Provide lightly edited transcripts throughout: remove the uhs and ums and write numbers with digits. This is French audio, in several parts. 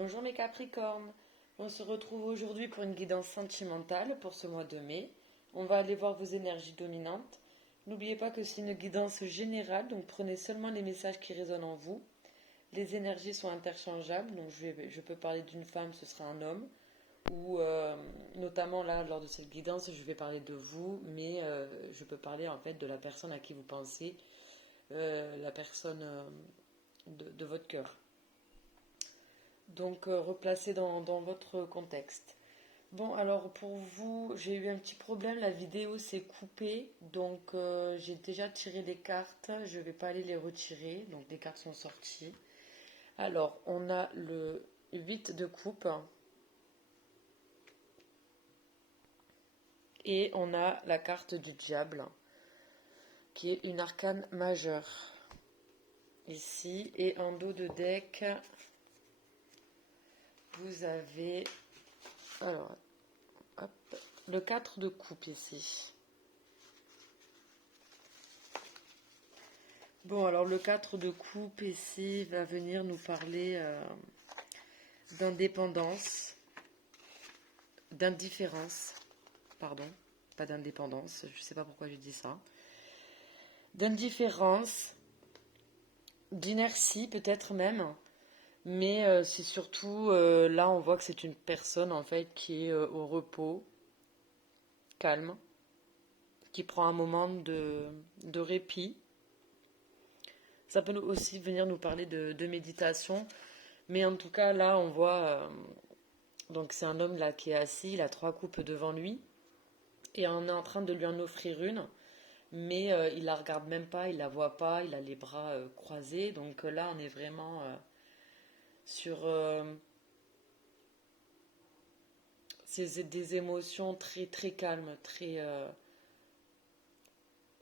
Bonjour mes Capricornes, on se retrouve aujourd'hui pour une guidance sentimentale pour ce mois de mai. On va aller voir vos énergies dominantes. N'oubliez pas que c'est une guidance générale, donc prenez seulement les messages qui résonnent en vous. Les énergies sont interchangeables, donc je peux parler d'une femme, ce sera un homme. Ou notamment là, lors de cette guidance, je vais parler de vous, mais je peux parler en fait de la personne à qui vous pensez, la personne de votre cœur. Donc replacez dans votre contexte. Bon, alors pour vous, j'ai eu un petit problème, la vidéo s'est coupée, donc j'ai déjà tiré les cartes, je ne vais pas aller les retirer, donc les cartes sont sorties. Alors, on a le 8 de coupe et on a la carte du diable, qui est une arcane majeure, ici, et en dos de deck, vous avez... Alors, hop, le 4 de coupe ici. Bon, alors le 4 de coupe ici va venir nous parler d'indépendance, d'indifférence, pardon, pas d'indépendance, je ne sais pas pourquoi je dis ça, d'indifférence, d'inertie peut-être même, mais c'est surtout, là on voit que c'est une personne en fait qui est au repos, calme, qui prend un moment de répit. Ça peut aussi venir nous parler de méditation, mais en tout cas là on voit, donc c'est un homme là qui est assis, il a 3 coupes devant lui, et on est en train de lui en offrir une, mais il la regarde même pas, il la voit pas, il a les bras croisés, donc là on est vraiment sur c'est des émotions très très calmes, très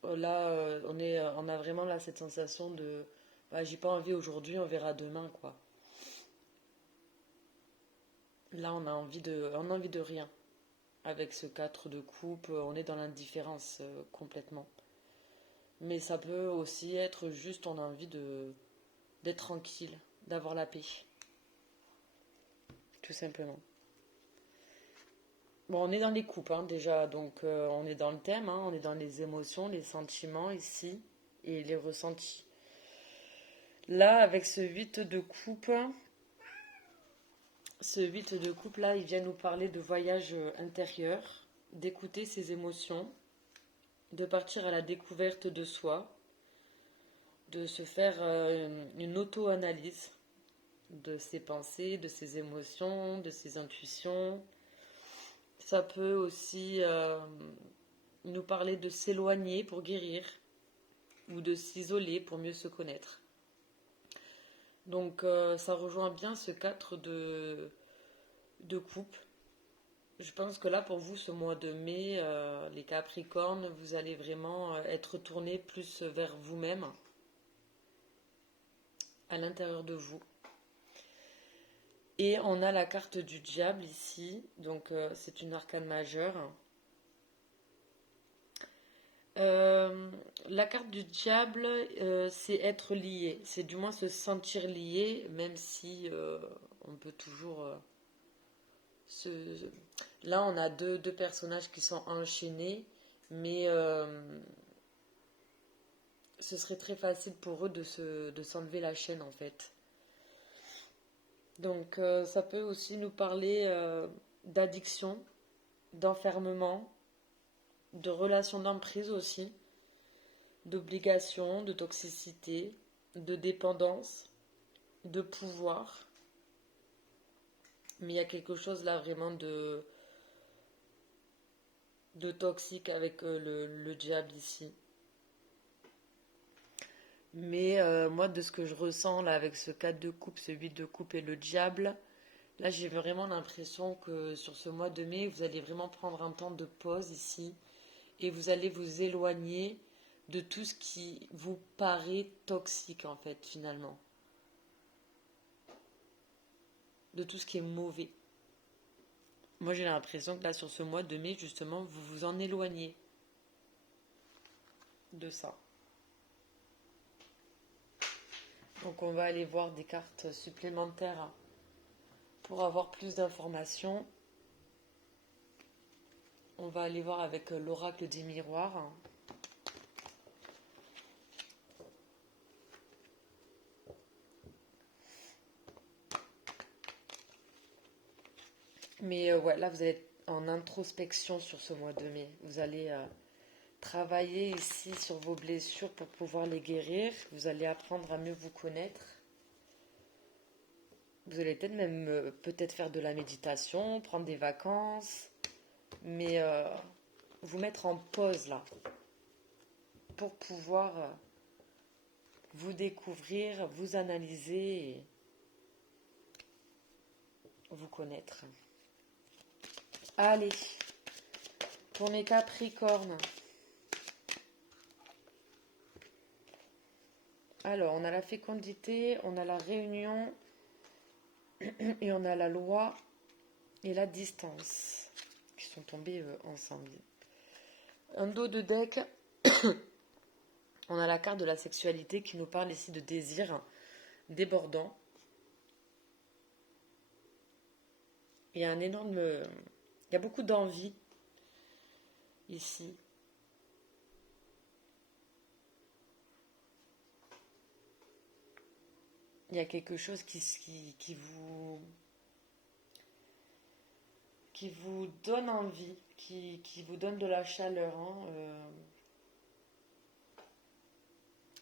là on a vraiment là cette sensation de bah, j'ai pas envie aujourd'hui, on verra demain quoi. Là on a envie de rien. Avec ce 4 de coupe, on est dans l'indifférence complètement. Mais ça peut aussi être juste on a envie d'être tranquille, d'avoir la paix. Tout simplement. Bon, on est dans les coupes hein, déjà, donc on est dans le thème, hein, on est dans les émotions, les sentiments ici et les ressentis. Là, avec ce 8 de coupe là, il vient nous parler de voyage intérieur, d'écouter ses émotions, de partir à la découverte de soi, de se faire une auto-analyse de ses pensées, de ses émotions, de ses intuitions. Ça peut aussi nous parler de s'éloigner pour guérir ou de s'isoler pour mieux se connaître. Donc ça rejoint bien ce 4 de coupe. Je pense que là pour vous ce mois de mai, les Capricornes, vous allez vraiment être tournés plus vers vous-même, à l'intérieur de vous. Et on a la carte du diable ici, donc c'est une arcane majeure. La carte du diable, c'est être lié, c'est du moins se sentir lié, même si on peut toujours se... Là, on a deux personnages qui sont enchaînés, mais ce serait très facile pour eux de s'enlever la chaîne en fait. Donc ça peut aussi nous parler d'addiction, d'enfermement, de relations d'emprise aussi, d'obligation, de toxicité, de dépendance, de pouvoir. Mais il y a quelque chose là vraiment de toxique avec le diable ici. Mais moi, de ce que je ressens là avec ce 4 de coupe, ce 8 de coupe et le diable, là j'ai vraiment l'impression que sur ce mois de mai, vous allez vraiment prendre un temps de pause ici et vous allez vous éloigner de tout ce qui vous paraît toxique en fait finalement. De tout ce qui est mauvais. Moi j'ai l'impression que là sur ce mois de mai justement vous vous en éloignez de ça. Donc on va aller voir des cartes supplémentaires Pour avoir plus d'informations, on va aller voir avec l'oracle des miroirs. Mais ouais, là, vous êtes en introspection sur ce mois de mai. Vous allez travailler ici sur vos blessures pour pouvoir les guérir. Vous allez apprendre à mieux vous connaître. Vous allez peut-être même peut-être faire de la méditation, prendre des vacances, mais vous mettre en pause là pour pouvoir vous découvrir, vous analyser et vous connaître. Allez, pour mes Capricornes. Alors, on a la fécondité, on a la réunion et on a la loi et la distance qui sont tombés ensemble. Un dos de deck, on a la carte de la sexualité qui nous parle ici de désir débordant. Il y a il y a beaucoup d'envie ici. Il y a quelque chose qui vous donne envie, qui vous donne de la chaleur.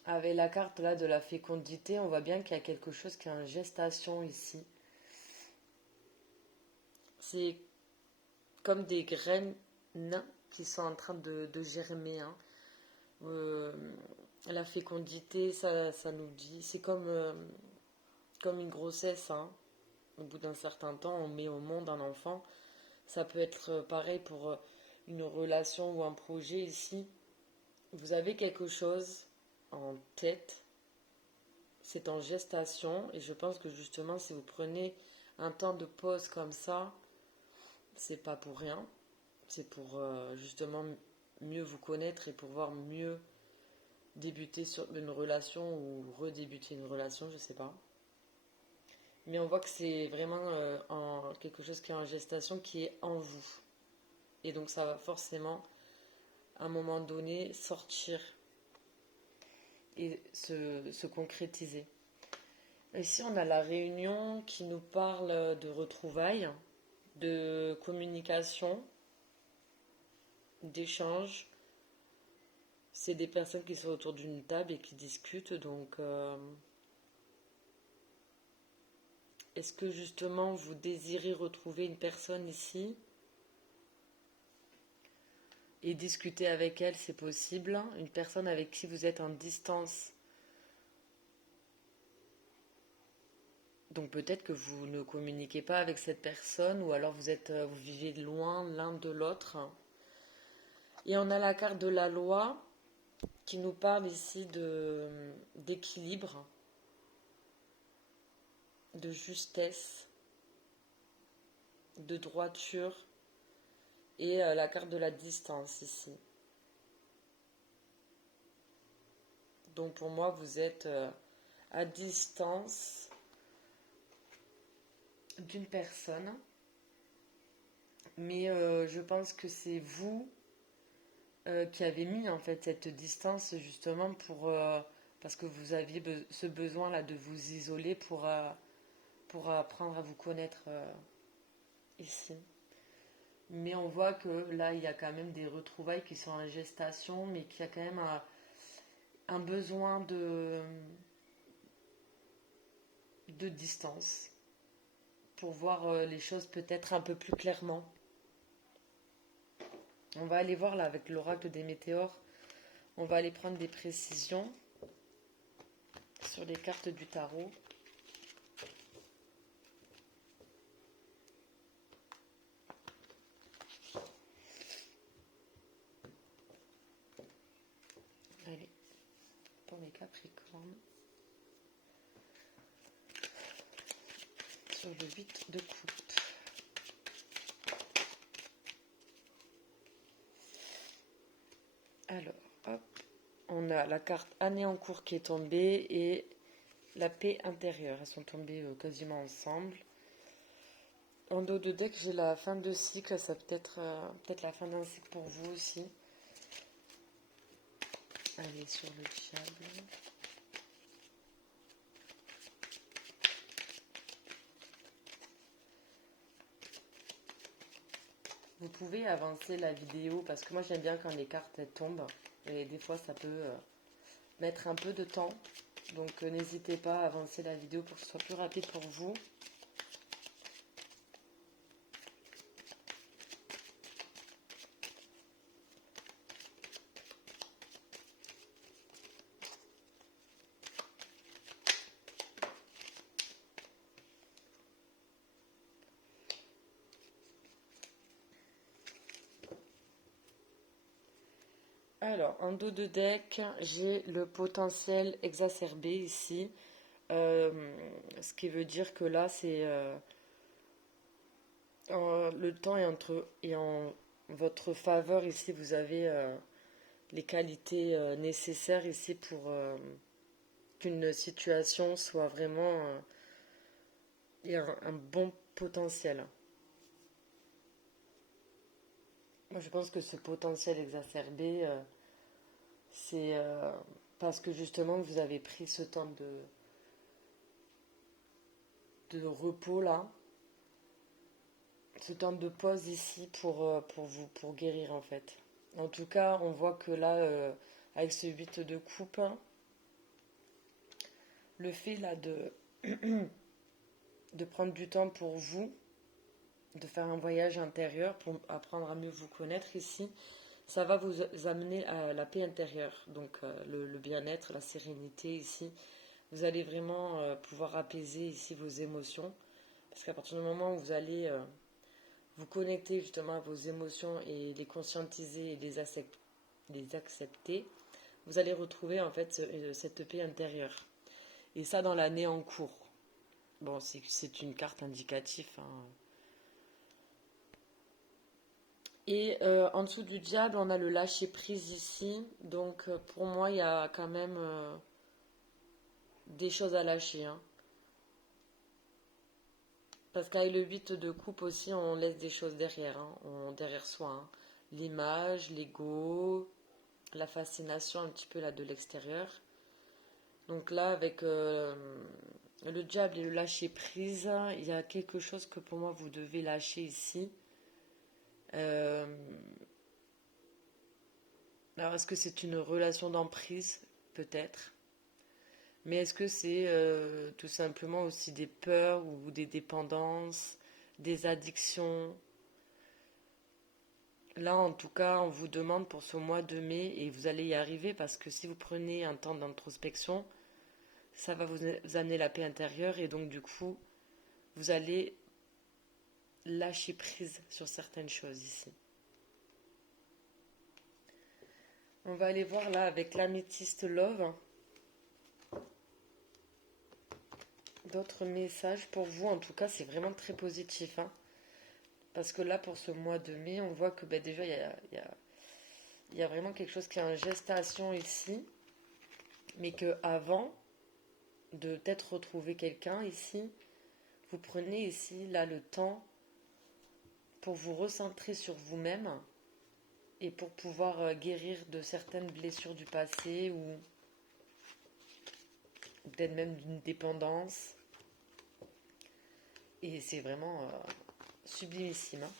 Avec la carte là de la fécondité, on voit bien qu'il y a quelque chose qui est en gestation ici. C'est comme des graines qui sont en train de germer. La fécondité, ça nous dit, c'est comme une grossesse. Au bout d'un certain temps, on met au monde un enfant. Ça peut être pareil pour une relation ou un projet ici. Vous avez quelque chose en tête, c'est en gestation, et je pense que justement, si vous prenez un temps de pause comme ça, c'est pas pour rien. C'est pour justement mieux vous connaître et pouvoir mieux débuter sur une relation ou redébuter une relation, je sais pas. Mais on voit que c'est vraiment quelque chose qui est en gestation, qui est en vous. Et donc ça va forcément, à un moment donné, sortir et se concrétiser. Ici, on a la réunion qui nous parle de retrouvailles, de communication, d'échange. C'est des personnes qui sont autour d'une table et qui discutent. Donc, est-ce que justement vous désirez retrouver une personne ici et discuter avec elle, c'est possible. Une personne avec qui vous êtes en distance. Donc peut-être que vous ne communiquez pas avec cette personne ou alors vous vivez loin l'un de l'autre. Et on a la carte de la loi qui nous parle ici d'équilibre, de justesse, de droiture et la carte de la distance ici. Donc pour moi, vous êtes à distance d'une personne, mais je pense que c'est vous qui avez mis en fait cette distance justement parce que vous aviez ce besoin là de vous isoler pour apprendre à vous connaître ici. Mais on voit que là il y a quand même des retrouvailles qui sont en gestation, mais qu'il y a quand même un besoin de distance pour voir les choses peut-être un peu plus clairement. On va aller voir là avec l'oracle des météores. On va aller prendre des précisions sur les cartes du tarot. Allez, pour mes Capricornes. Sur le 8 de coupe. Alors, hop, on a la carte année en cours qui est tombée et la paix intérieure. Elles sont tombées quasiment ensemble. En dos de deck, j'ai la fin de cycle, ça peut être peut-être la fin d'un cycle pour vous aussi. Allez, sur le diable. Vous pouvez avancer la vidéo parce que moi j'aime bien quand les cartes elles tombent et des fois ça peut mettre un peu de temps. Donc n'hésitez pas à avancer la vidéo pour que ce soit plus rapide pour vous. Alors, en dos de deck, j'ai le potentiel exacerbé ici. Euh, Ce qui veut dire que là, c'est le temps est en votre faveur ici. Vous avez les qualités nécessaires ici pour qu'une situation soit vraiment ait un bon potentiel. Moi, je pense que ce potentiel exacerbé, c'est parce que justement vous avez pris ce temps de repos là, ce temps de pause ici pour guérir en fait. En tout cas, on voit que là, avec ce 8 de coupe, le fait là de prendre du temps pour vous, de faire un voyage intérieur pour apprendre à mieux vous connaître ici, ça va vous amener à la paix intérieure, donc le bien-être, la sérénité ici. Vous allez vraiment pouvoir apaiser ici vos émotions, parce qu'à partir du moment où vous allez vous connecter justement à vos émotions et les conscientiser et les accepter, vous allez retrouver en fait cette paix intérieure. Et ça dans l'année en cours. Bon, c'est une carte indicative, hein. Et en dessous du diable, on a le lâcher prise ici. Donc pour moi, il y a quand même des choses à lâcher, hein. Parce qu'avec le 8 de coupe aussi, on laisse des choses derrière, hein, derrière soi, hein. L'image, l'ego, la fascination un petit peu là de l'extérieur. Donc là, avec le diable et le lâcher prise, il y a quelque chose que pour moi vous devez lâcher ici. Euh, alors, est-ce que c'est une relation d'emprise? Peut-être. Mais est-ce que c'est tout simplement aussi des peurs ou des dépendances, des addictions? Là, en tout cas, on vous demande pour ce mois de mai, et vous allez y arriver parce que si vous prenez un temps d'introspection, ça va vous amener la paix intérieure et donc du coup, vous allez lâcher prise sur certaines choses ici. On va aller voir là avec l'améthyste love. D'autres messages pour vous, en tout cas, c'est vraiment très positif, hein. Parce que là, pour ce mois de mai, on voit que ben, déjà, il y a vraiment quelque chose qui est en gestation ici. Mais que avant de peut-être retrouver quelqu'un ici, vous prenez ici, là, le temps pour vous recentrer sur vous-même et pour pouvoir guérir de certaines blessures du passé ou peut-être même d'une dépendance. Et c'est vraiment sublimissime, hein.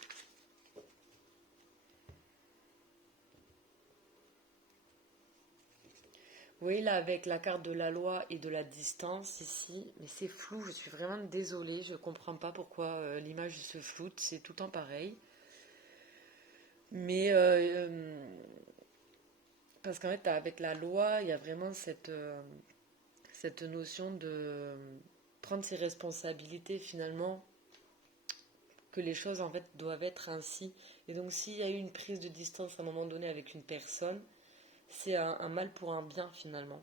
Oui, là, avec la carte de la loi et de la distance ici, mais c'est flou, je suis vraiment désolée, je comprends pas pourquoi l'image se floute, c'est tout le temps pareil. Mais parce qu'en fait, avec la loi, il y a vraiment cette notion de prendre ses responsabilités finalement, que les choses en fait doivent être ainsi. Et donc s'il y a eu une prise de distance à un moment donné avec une personne, c'est un mal pour un bien finalement.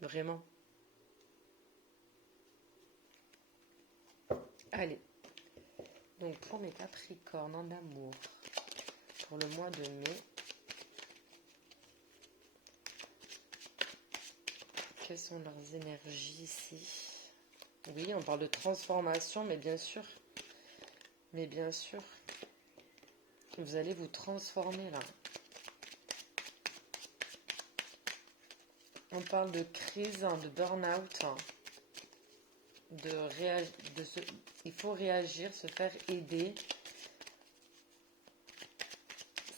Vraiment. Allez. Donc pour mes Capricornes en amour, pour le mois de mai, quelles sont leurs énergies ici? Oui, on parle de transformation, mais bien sûr, Mais bien sûr, vous allez vous transformer là. On parle de crise, de burn-out, il faut réagir, se faire aider.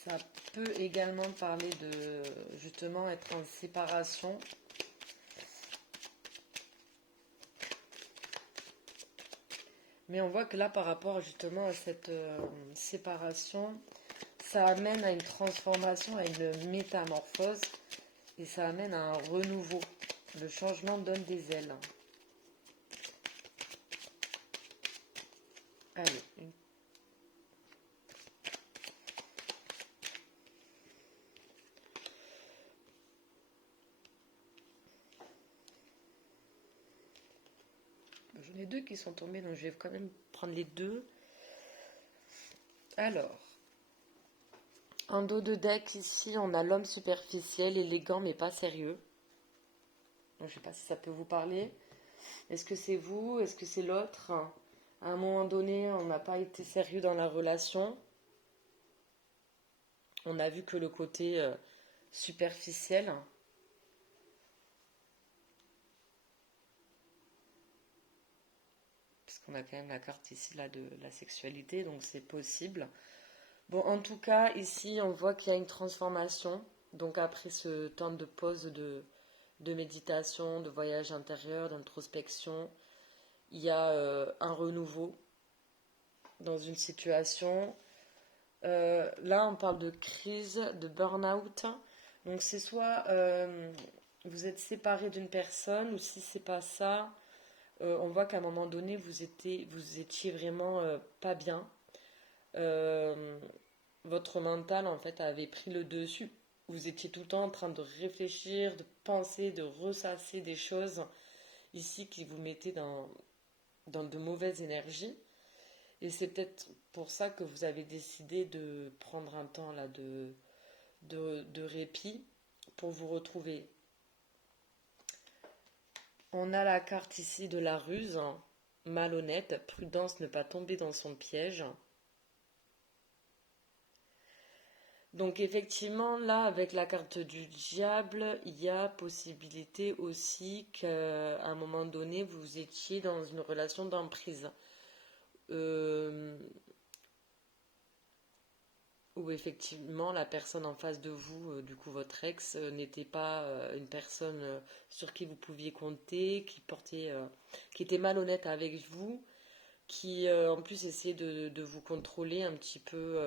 Ça peut également parler de justement être en séparation. Mais on voit que là, par rapport justement à cette séparation, ça amène à une transformation, à une métamorphose, et ça amène à un renouveau. Le changement donne des ailes. Allez, j'en ai deux qui sont tombés, donc je vais quand même prendre les deux. Alors, en dos de deck, ici, on a l'homme superficiel, élégant, mais pas sérieux. Donc, je ne sais pas si ça peut vous parler. Est-ce que c'est vous? Est-ce que c'est l'autre? À un moment donné, on n'a pas été sérieux dans la relation. On a vu que le côté superficiel. Parce qu'on a quand même la carte ici là, de la sexualité, donc c'est possible. Bon, en tout cas, ici, on voit qu'il y a une transformation. Donc après ce temps de pause de méditation, de voyage intérieur, d'introspection, il y a un renouveau dans une situation. Là, on parle de crise, de burn-out. Donc c'est soit vous êtes séparé d'une personne, ou si c'est pas ça, on voit qu'à un moment donné, vous étiez vraiment pas bien. Euh, Votre mental, en fait, avait pris le dessus. Vous étiez tout le temps en train de réfléchir, de penser, de ressasser des choses ici qui vous mettaient dans de mauvaises énergies. Et c'est peut-être pour ça que vous avez décidé de prendre un temps là de répit pour vous retrouver. On a la carte ici de la ruse, malhonnête, prudence, ne pas tomber dans son piège. Donc effectivement, là, avec la carte du diable, il y a possibilité aussi qu'à un moment donné, vous étiez dans une relation d'emprise. Où effectivement, la personne en face de vous, du coup votre ex, n'était pas une personne sur qui vous pouviez compter, qui était malhonnête avec vous, qui en plus essayait de vous contrôler un petit peu,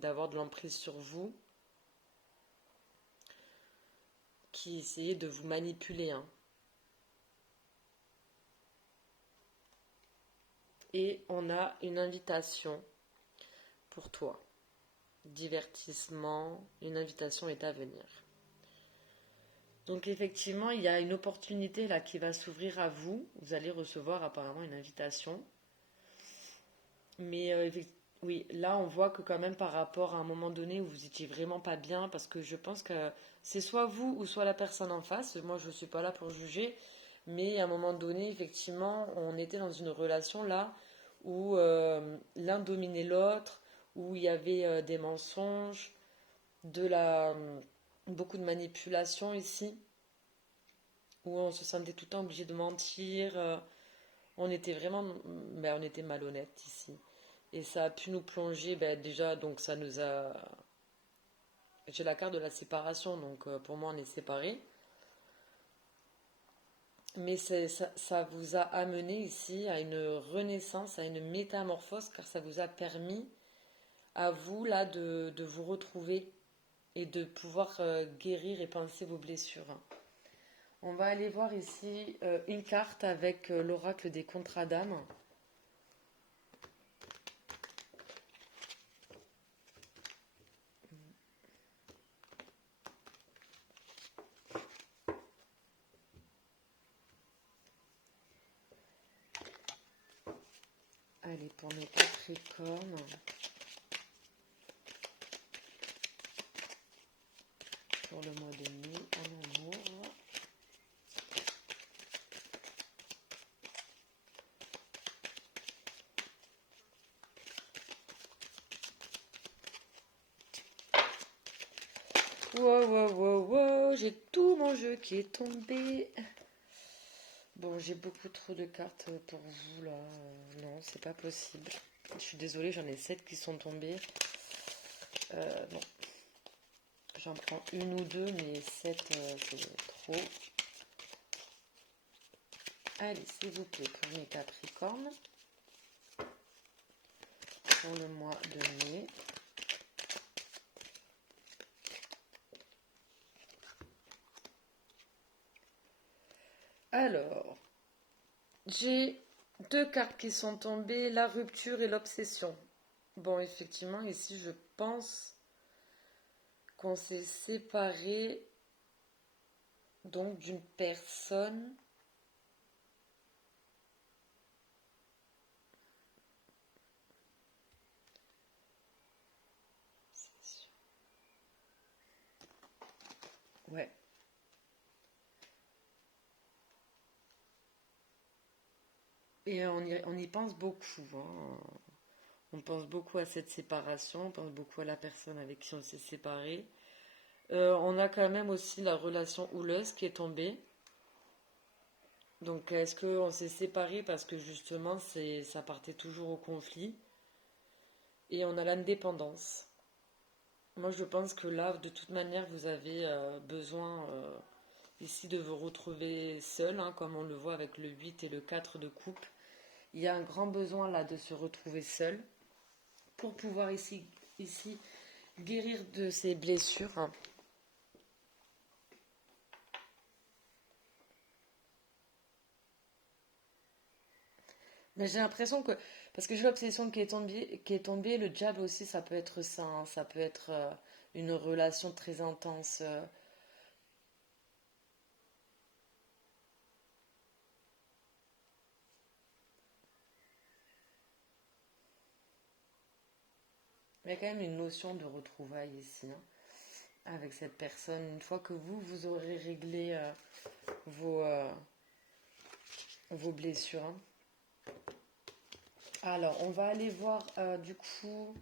d'avoir de l'emprise sur vous, qui essayait de vous manipuler, hein. Et on a une invitation pour toi. Divertissement, une invitation est à venir. Donc effectivement, il y a une opportunité là qui va s'ouvrir à vous. Vous allez recevoir apparemment une invitation. Mais oui, là on voit que quand même par rapport à un moment donné où vous étiez vraiment pas bien, parce que je pense que c'est soit vous ou soit la personne en face. Moi je ne suis pas là pour juger, mais à un moment donné, effectivement, on était dans une relation là où l'un dominait l'autre, où il y avait des mensonges, beaucoup de manipulation ici, où on se sentait tout le temps obligé de mentir. On était vraiment, on était malhonnête ici. Et ça a pu nous plonger, déjà, donc ça nous a... J'ai la carte de la séparation, donc pour moi on est séparés. Mais ça vous a amené ici à une renaissance, à une métamorphose, car ça vous a permis à vous là de vous retrouver et de pouvoir guérir et penser vos blessures. On va aller voir ici une carte avec l'oracle des contrats d'âme. Allez, pour nos Capricornes. Pour le mois de mai, en amour. Wow, wow, wow, wow, j'ai tout mon jeu qui est tombé. Bon, j'ai beaucoup trop de cartes pour vous là. Non, c'est pas possible. Je suis désolée, j'en ai 7 qui sont tombées. Non, j'en prends une ou deux, mais 7 c'est trop. Allez, s'il vous plaît, pour mes Capricornes, pour le mois de mai. Alors, j'ai deux cartes qui sont tombées, la rupture et l'obsession. Bon, effectivement, ici, je pense qu'on s'est séparé donc d'une personne. Ouais. Et on y pense beaucoup, hein. On pense beaucoup à cette séparation, on pense beaucoup à la personne avec qui on s'est séparé. On a quand même aussi la relation houleuse qui est tombée. Donc, est-ce qu'on s'est séparé parce que justement, ça partait toujours au conflit? Et on a l'indépendance. Moi, je pense que là, de toute manière, vous avez besoin ici de vous retrouver seul, hein, comme on le voit avec le 8 et le 4 de coupe. Il y a un grand besoin là de se retrouver seul pour pouvoir ici guérir de ces blessures. Mais j'ai l'impression que, parce que j'ai l'obsession qui est tombée, le diable aussi, ça peut être ça, hein, ça peut être une relation très intense. Il y a quand même une notion de retrouvailles ici, hein, avec cette personne. Une fois que vous aurez réglé vos, euh, vos blessures, hein. Alors, on va aller voir du coup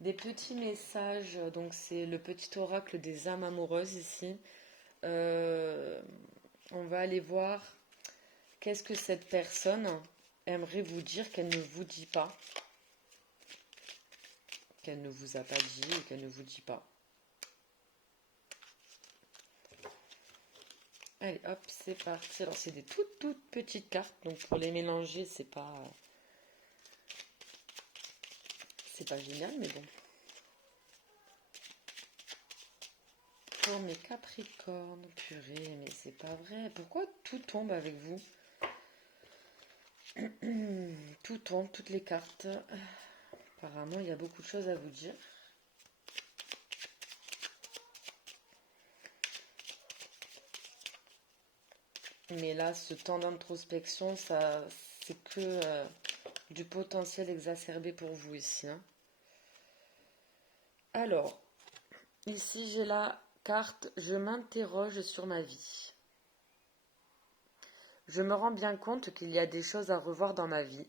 des petits messages. Donc, c'est le petit oracle des âmes amoureuses ici. Euh, on va aller voir qu'est-ce que cette personne aimerait vous dire qu'elle ne vous dit pas, qu'elle ne vous a pas dit et qu'elle ne vous dit pas. Allez, hop, c'est parti. Alors, c'est des toutes petites cartes, donc pour les mélanger, c'est pas génial, mais bon. Pour mes Capricornes, purée, mais c'est pas vrai. Pourquoi tout tombe avec vous? Tout tombe, toutes les cartes. Apparemment, il y a beaucoup de choses à vous dire. Mais là, ce temps d'introspection, ça, c'est que du potentiel exacerbé pour vous ici, hein. Alors, ici, j'ai la carte Je m'interroge sur ma vie. Je me rends bien compte qu'il y a des choses à revoir dans ma vie.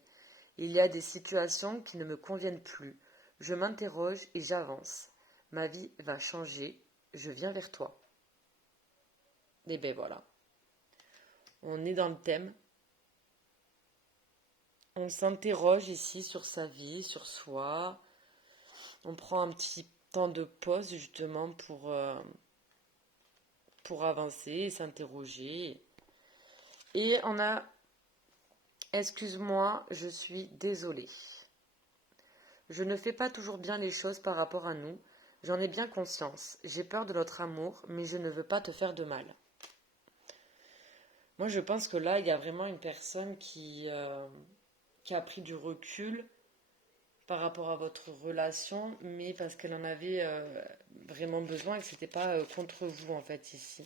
Il y a des situations qui ne me conviennent plus. Je m'interroge et j'avance. Ma vie va changer. Je viens vers toi. Et ben voilà. On est dans le thème. On s'interroge ici sur sa vie, sur soi. On prend un petit temps de pause justement pour avancer, s'interroger. Et on a Excuse-moi, je suis désolée. Je ne fais pas toujours bien les choses par rapport à nous. J'en ai bien conscience. J'ai peur de notre amour, mais je ne veux pas te faire de mal. Moi, je pense que là, il y a vraiment une personne qui a pris du recul par rapport à votre relation, mais parce qu'elle en avait vraiment besoin et que c'était pas contre vous, en fait, ici.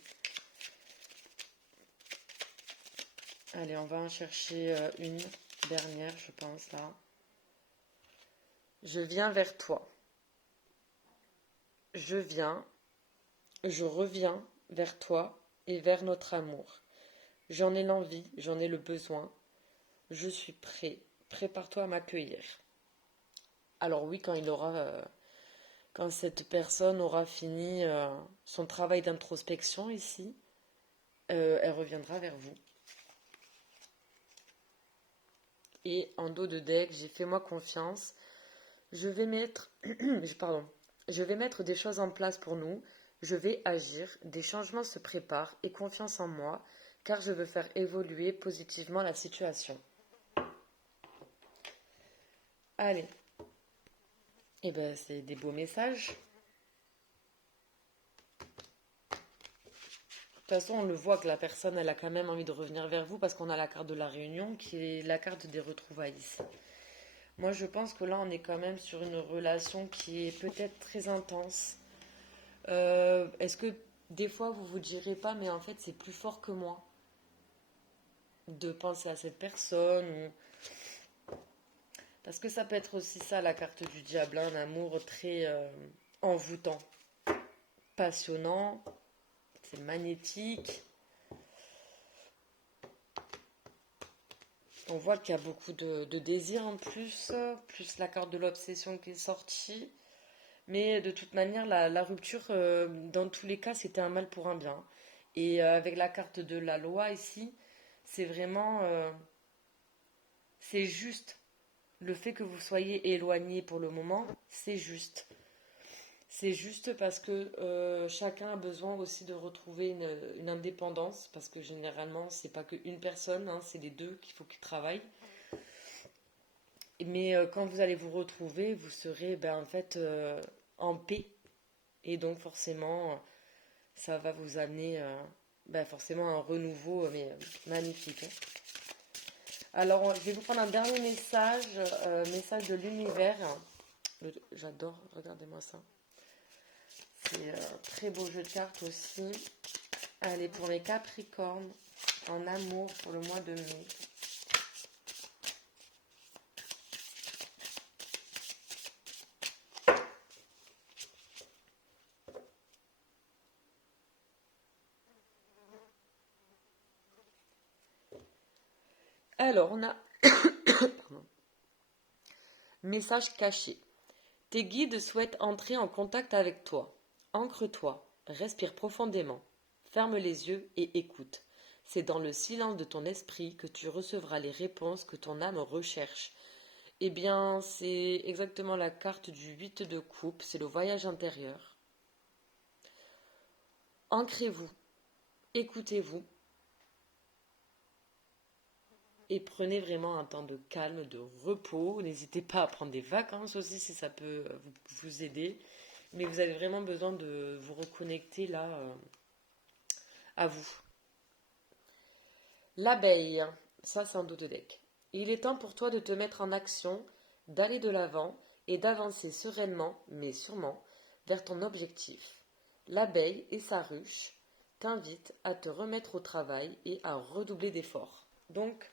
Allez, on va en chercher une dernière, je pense, là. Je viens vers toi. Je viens, je reviens vers toi et vers notre amour. J'en ai l'envie, j'en ai le besoin. Je suis prêt. Prépare-toi à m'accueillir. Alors oui, quand il aura Quand cette personne aura fini son travail d'introspection ici, elle reviendra vers vous. Et en dos de deck, j'ai fait moi confiance. Je vais mettre, pardon, je vais mettre des choses en place pour nous. Je vais agir, des changements se préparent et confiance en moi, car je veux faire évoluer positivement la situation. Allez, et ben c'est des beaux messages. De toute façon, on le voit que la personne, elle a quand même envie de revenir vers vous parce qu'on a la carte de la réunion qui est la carte des retrouvailles ici. Moi, je pense que là, on est quand même sur une relation qui est peut-être très intense. Est-ce que des fois, vous vous direz pas, mais en fait, c'est plus fort que moi de penser à cette personne Parce que ça peut être aussi ça, la carte du diable, hein, un amour très envoûtant, passionnant, c'est magnétique. On voit qu'il y a beaucoup de désir en plus, plus la carte de l'obsession qui est sortie. Mais de toute manière, la rupture, dans tous les cas, c'était un mal pour un bien. Et avec la carte de la loi ici, c'est vraiment... c'est juste. Le fait que vous soyez éloigné pour le moment, c'est juste. C'est juste parce que chacun a besoin aussi de retrouver une indépendance, parce que généralement, c'est pas qu'une personne, hein, c'est les deux qu'il faut qu'ils travaillent. Mais quand vous allez vous retrouver, vous serez en fait en paix. Et donc forcément, ça va vous amener forcément un renouveau mais magnifique, hein. Alors, je vais vous prendre un dernier message, message de l'univers. J'adore, regardez-moi ça. C'est un très beau jeu de cartes aussi. Allez, pour les Capricornes, en amour pour le mois de mai. Alors, on a message caché. Tes guides souhaitent entrer en contact avec toi. Ancre-toi, respire profondément, ferme les yeux et écoute. C'est dans le silence de ton esprit que tu recevras les réponses que ton âme recherche. Eh bien, c'est exactement la carte du 8 de coupe, c'est le voyage intérieur. Ancrez-vous, écoutez-vous et prenez vraiment un temps de calme, de repos. N'hésitez pas à prendre des vacances aussi si ça peut vous aider. Mais vous avez vraiment besoin de vous reconnecter là à vous. L'abeille, ça c'est un dos de deck. Il est temps pour toi de te mettre en action, d'aller de l'avant et d'avancer sereinement, mais sûrement, vers ton objectif. L'abeille et sa ruche t'invitent à te remettre au travail et à redoubler d'efforts. Donc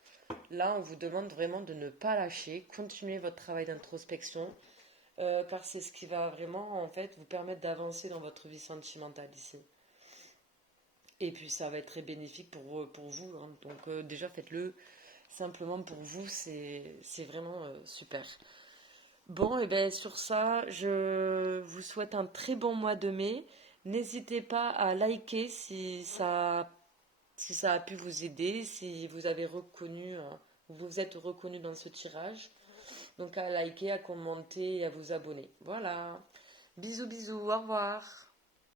là, on vous demande vraiment de ne pas lâcher, continuez votre travail d'introspection, car c'est ce qui va vraiment en fait vous permettre d'avancer dans votre vie sentimentale ici. Et puis ça va être très bénéfique pour vous, hein. Donc déjà faites-le simplement pour vous, c'est vraiment super. Bon, et bien sur ça, je vous souhaite un très bon mois de mai. N'hésitez pas à liker si ça a pu vous aider, si vous avez reconnu, vous vous êtes reconnu dans ce tirage. Donc à liker, à commenter et à vous abonner. Voilà. Bisous, bisous, au revoir.